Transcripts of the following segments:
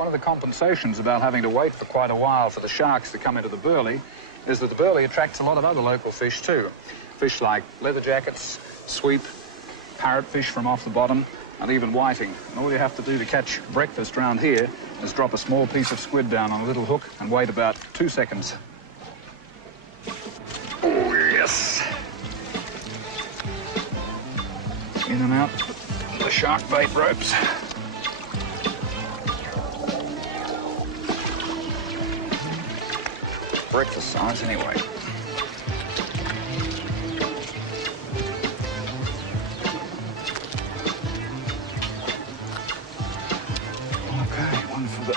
One of the compensations about having to wait for quite a while for the sharks to come into the burley is that the burley attracts a lot of other local fish too. Fish like leatherjackets, sweep, parrotfish from off the bottom, and even whiting. And all you have to do to catch breakfast round here is drop a small piece of squid down on a little hook and wait about 2 seconds. Oh, yes! In and out the shark bait ropes. Breakfast size anyway. Okay, one for the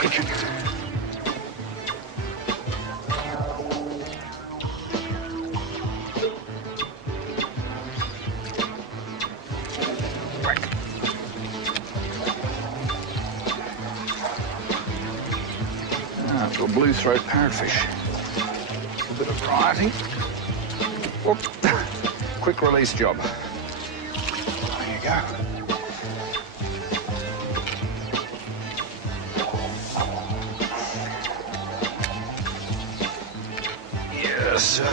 kitchen. To a blue throat parrotfish. A bit of variety. Whoop. Quick release job. There you go. Yes, sir.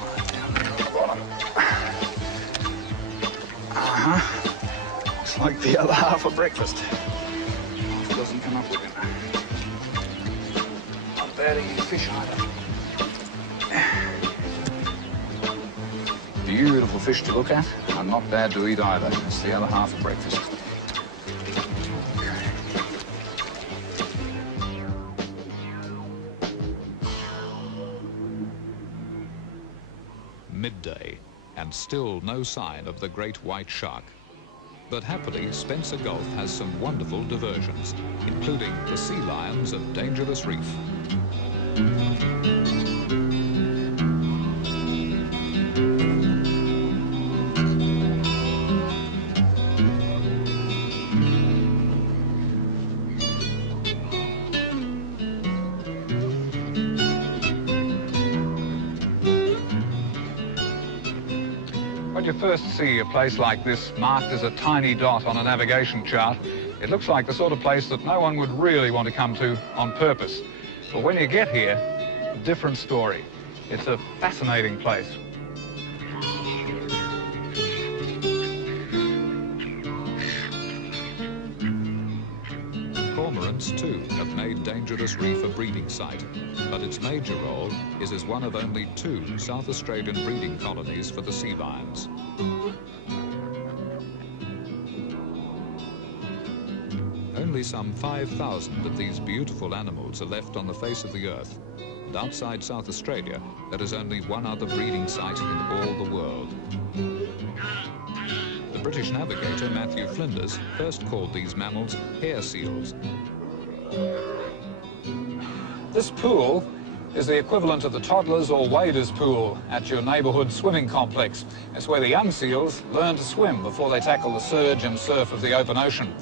Right down there on the bottom. Looks like the other half of breakfast. Doesn't come up with it. Not bad eating fish either. Beautiful fish to look at, and not bad to eat either. It's the other half of breakfast. Midday, and still no sign of the great white shark. But happily, Spencer Gulf has some wonderful diversions, including the sea lions of Dangerous Reef. When you first see a place like this marked as a tiny dot on a navigation chart, it looks like the sort of place that no one would really want to come to on purpose. But when you get here, a different story. It's a fascinating place. Cormorants, too, have made Dangerous Reef a breeding site, but its major role is as one of only 2 South Australian breeding colonies for the sea lions. Only some 5,000 of these beautiful animals are left on the face of the earth, and outside South Australia, there is only one other breeding site in all the world. The British navigator Matthew Flinders first called these mammals hair seals. This pool is the equivalent of the toddlers or waders pool at your neighbourhood swimming complex. It's where the young seals learn to swim before they tackle the surge and surf of the open ocean.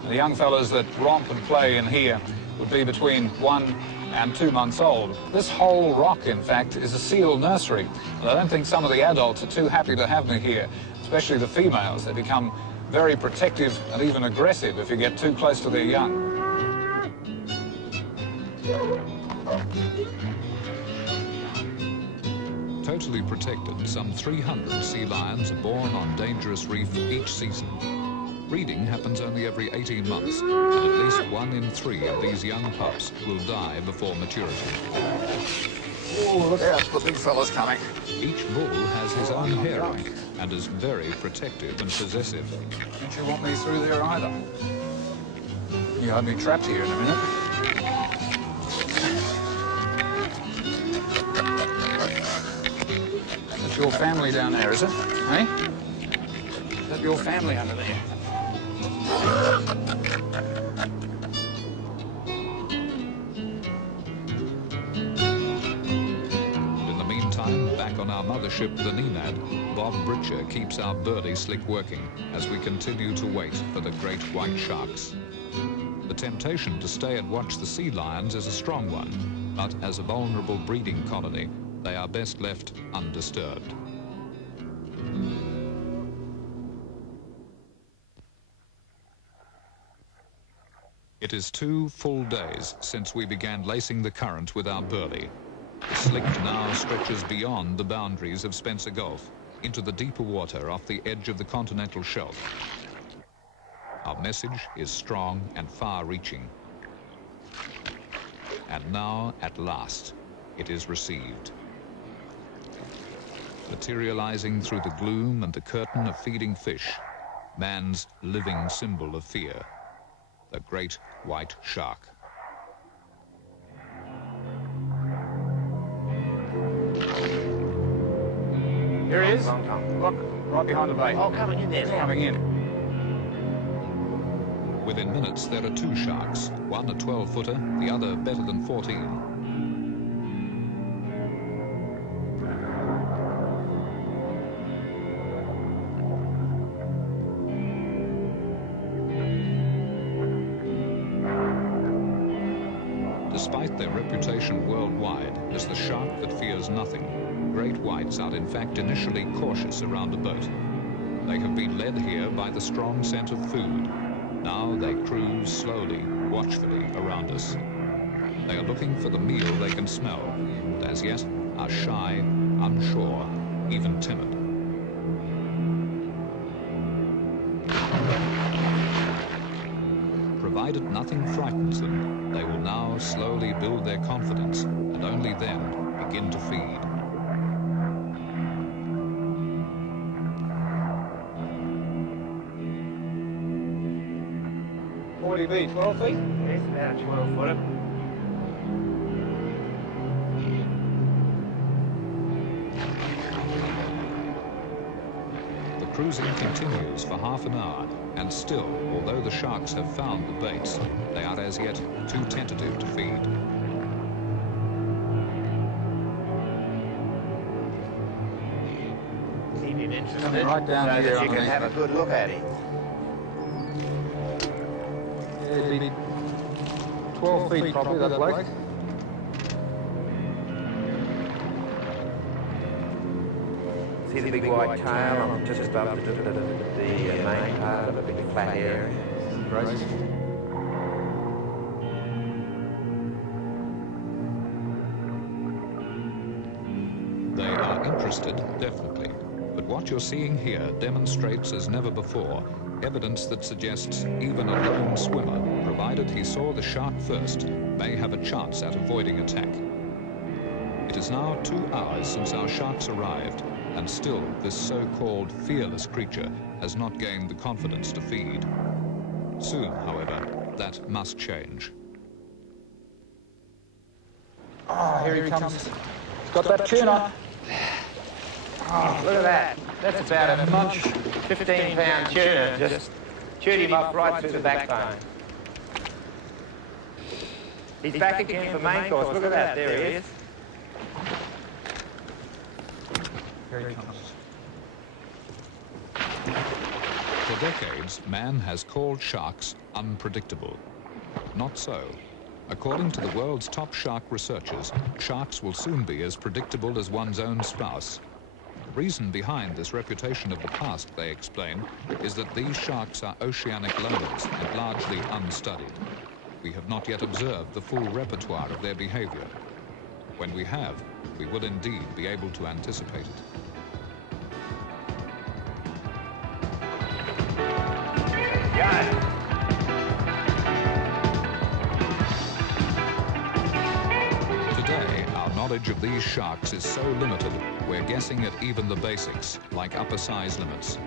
And the young fellows that romp and play in here would be between 1 and 2 months old. This whole rock, in fact, is a seal nursery. And I don't think some of the adults are too happy to have me here, especially the females. They become very protective and even aggressive if you get too close to their young. Totally protected, some 300 sea lions are born on Dangerous Reef each season. Breeding happens only every 18 months, and at least 1 in 3 of these young pups will die before maturity. Oh, look out, the big fella's coming. Each bull has his own harem and is very protective and possessive. Don't you want me through there either? You had me trapped here in a minute. That's your family down there, is it? Eh? Is that your family under there? In the meantime, back on our mothership, the Nenad, Bob Britcher keeps our birdie slick working as we continue to wait for the great white sharks. The temptation to stay and watch the sea lions is a strong one, but as a vulnerable breeding colony, they are best left undisturbed. It is 2 full days since we began lacing the current with our burley. The slick now stretches beyond the boundaries of Spencer Gulf into the deeper water off the edge of the continental shelf. Our message is strong and far-reaching. And now, at last, it is received. Materializing through the gloom and the curtain of feeding fish, man's living symbol of fear, the great white shark. Here he is. Look, right behind the bait. Oh, coming in there now. Coming in. Within minutes, there are 2 sharks, one a 12-footer, the other better than 14. Despite their reputation worldwide as the shark that fears nothing, great whites are in fact initially cautious around a boat. They have been led here by the strong scent of food. Now they cruise slowly, watchfully around us. They are looking for the meal they can smell, and as yet are shy, unsure, even timid. Provided nothing frightens them, they will now slowly build their confidence and only then begin to feed. Be 12 feet? It's about a 12-footer. The cruising continues for half an hour, and still, although the sharks have found the baits, they are as yet too tentative to feed. Keep him interested, Right down so here that you can underneath. have a good look at him. It'd be 12 feet probably, that bloke. See the big white tail on just above the main part of the big flat area? Grace. They are interested, definitely, but what you're seeing here demonstrates as never before evidence that suggests even a lone swimmer, provided he saw the shark first, may have a chance at avoiding attack. It is now 2 hours since our sharks arrived, and still this so-called fearless creature has not gained the confidence to feed. Soon, however, that must change. Oh, here he comes. He's got that tuna. Oh, look at that. That's about a munch, 15-pound tuna. Just chewed him up right through the backbone. He's back again for main course. Look at that. There he is. Here he comes. For decades, man has called sharks unpredictable. Not so. According to the world's top shark researchers, sharks will soon be as predictable as one's own spouse. The reason behind this reputation of the past, they explain, is that these sharks are oceanic loners and largely unstudied. We have not yet observed the full repertoire of their behavior. When we have, we will indeed be able to anticipate it. Go. Today, our knowledge of these sharks is so limited, we're guessing at even the basics, like upper size limits.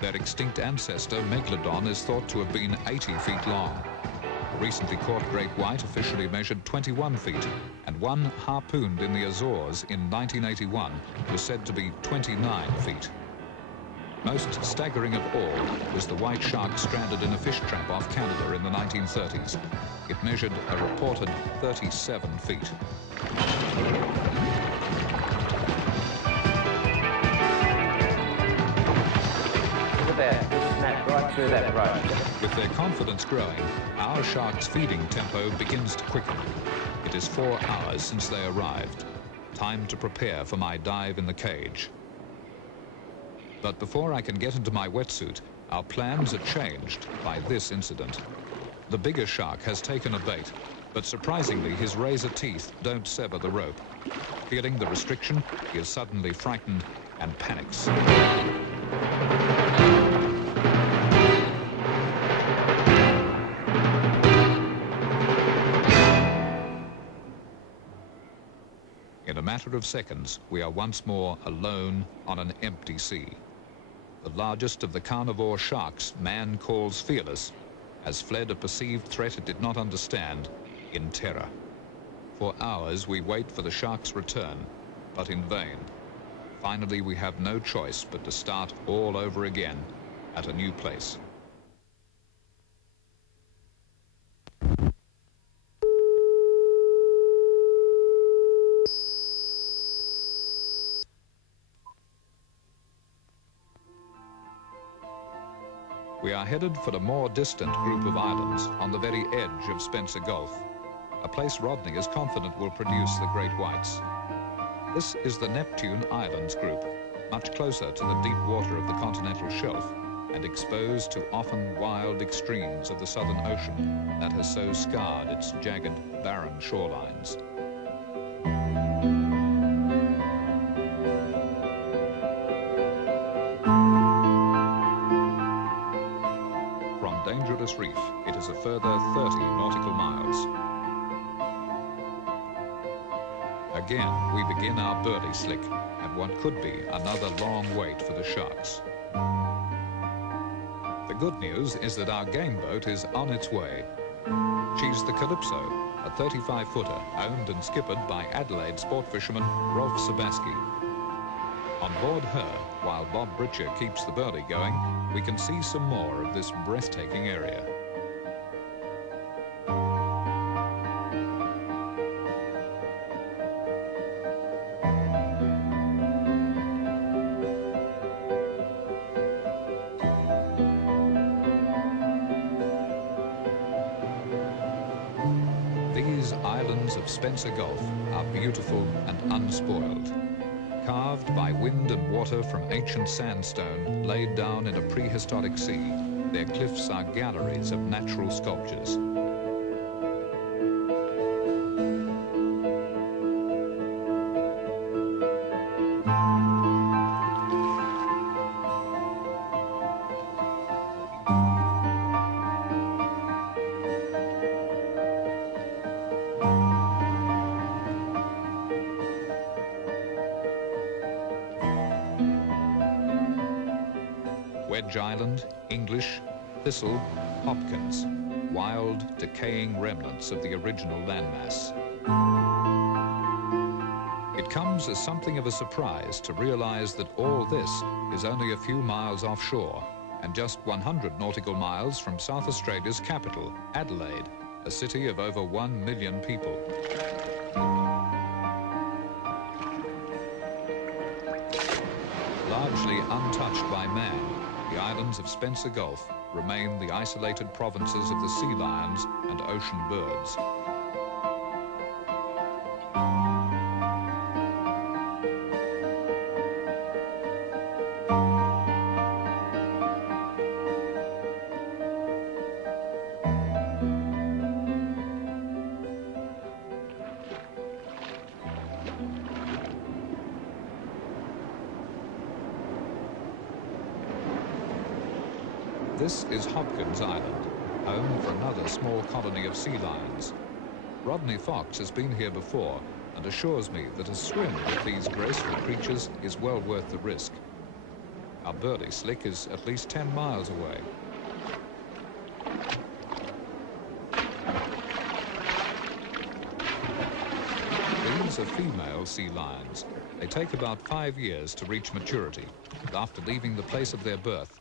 Their extinct ancestor, Megalodon, is thought to have been 80 feet long. A recently caught great white officially measured 21 feet, and one harpooned in the Azores in 1981 was said to be 29 feet. Most staggering of all was the white shark stranded in a fish trap off Canada in the 1930s. It measured a reported 37 feet. Look at that. Just snapped right through that rope. With their confidence growing, our shark's feeding tempo begins to quicken. It is 4 hours since they arrived. Time to prepare for my dive in the cage. But before I can get into my wetsuit, our plans are changed by this incident. The bigger shark has taken a bait, but surprisingly his razor teeth don't sever the rope. Feeling the restriction, he is suddenly frightened and panics. In a matter of seconds, we are once more alone on an empty sea. The largest of the carnivore sharks man calls fearless has fled a perceived threat it did not understand in terror. For hours we wait for the shark's return, but in vain. Finally, we have no choice but to start all over again at a new place. We are headed for a more distant group of islands on the very edge of Spencer Gulf, a place Rodney is confident will produce the great whites. This is the Neptune Islands group, much closer to the deep water of the continental shelf and exposed to often wild extremes of the Southern Ocean that has so scarred its jagged, barren shorelines. From Dangerous Reef, it is a further 30 nautical miles. Again, we begin our birdie slick at what could be another long wait for the sharks. The good news is that our game boat is on its way. She's the Calypso, a 35-footer owned and skippered by Adelaide sport fisherman Rolf Sabaski. On board her, while Bob Britcher keeps the birdie going, we can see some more of this breathtaking area. These islands of Spencer Gulf are beautiful and unspoiled. Carved by wind and water from ancient sandstone laid down in a prehistoric sea, their cliffs are galleries of natural sculptures. Wedge Island, English, Thistle, Hopkins, wild, decaying remnants of the original landmass. It comes as something of a surprise to realize that all this is only a few miles offshore and just 100 nautical miles from South Australia's capital, Adelaide, a city of over 1 million people. Largely untouched by man, the islands of Spencer Gulf remain the isolated provinces of the sea lions and ocean birds. This is Hopkins Island, home for another small colony of sea lions. Rodney Fox has been here before and assures me that a swim with these graceful creatures is well worth the risk. Our birdie slick is at least 10 miles away. These are female sea lions. They take about 5 years to reach maturity, and after leaving the place of their birth,